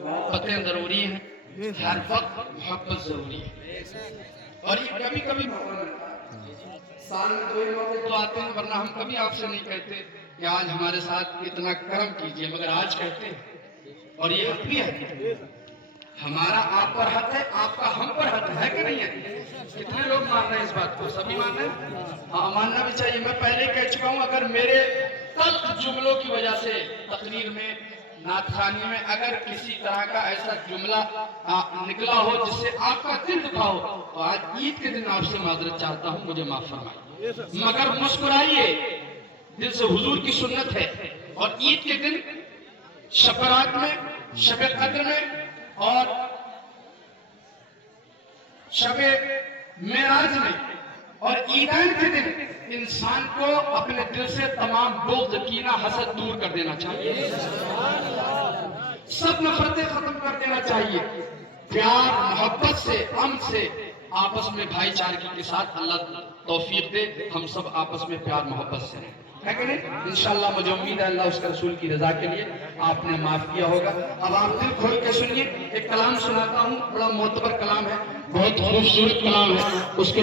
मोहब्बतें जरूरी हैं, हर वक्त मोहब्बत जरूरी है। और ये कभी कभी साल में 2 मौके तो आते हैं, वरना हम कभी आपसे नहीं कहते कि आज हमारे साथ इतना कर्म कीजिए, मगर आज कहते हैं। और ये हक भी है, हमारा आप पर हक है, आपका हम पर हक है कि नहीं है? कितने लोग मान रहे हैं इस बात को? सभी मान रहे हैं? हाँ, मानना भी चाहिए। मैं पहले कह चुका हूं, अगर मेरे तल्ख जुमलों की वजह से तकरीर में, नाथखानी में अगर किसी तरह का ऐसा जुमला निकला हो जिससे आपका दिल दुखा हो, तो आज ईद के दिन आपसे माजरत चाहता हूं, मुझे माफ फरमाइए। मगर मुस्कुराइए, दिल से हुजूर की सुन्नत है। और ईद के दिन शब बारात में, शब कद्र में और शब मेराज में और ईदैन के दिन इंसान को अपने दिल से तमाम बुग़्ज़, कीना, हसद दूर कर देना चाहिए। सब नफरतें खत्म कर देना चाहिए। प्यार मोहब्बत से, अमन से आपस में भाईचारगी के साथ अल्लाह तौफीक दे, हम सब आपस में प्यार मोहब्बत से रहें, है कि नहीं? इंशाअल्लाह मुझे उम्मीद है अल्लाह उसके रसूल की रजा के लिए आपने माफ किया होगा। अब आप दिल खोल के सुनिए, एक कलाम सुनाता हूँ, बड़ा मोतबर कलाम है, बहुत खूबसूरत कलाम है। उसके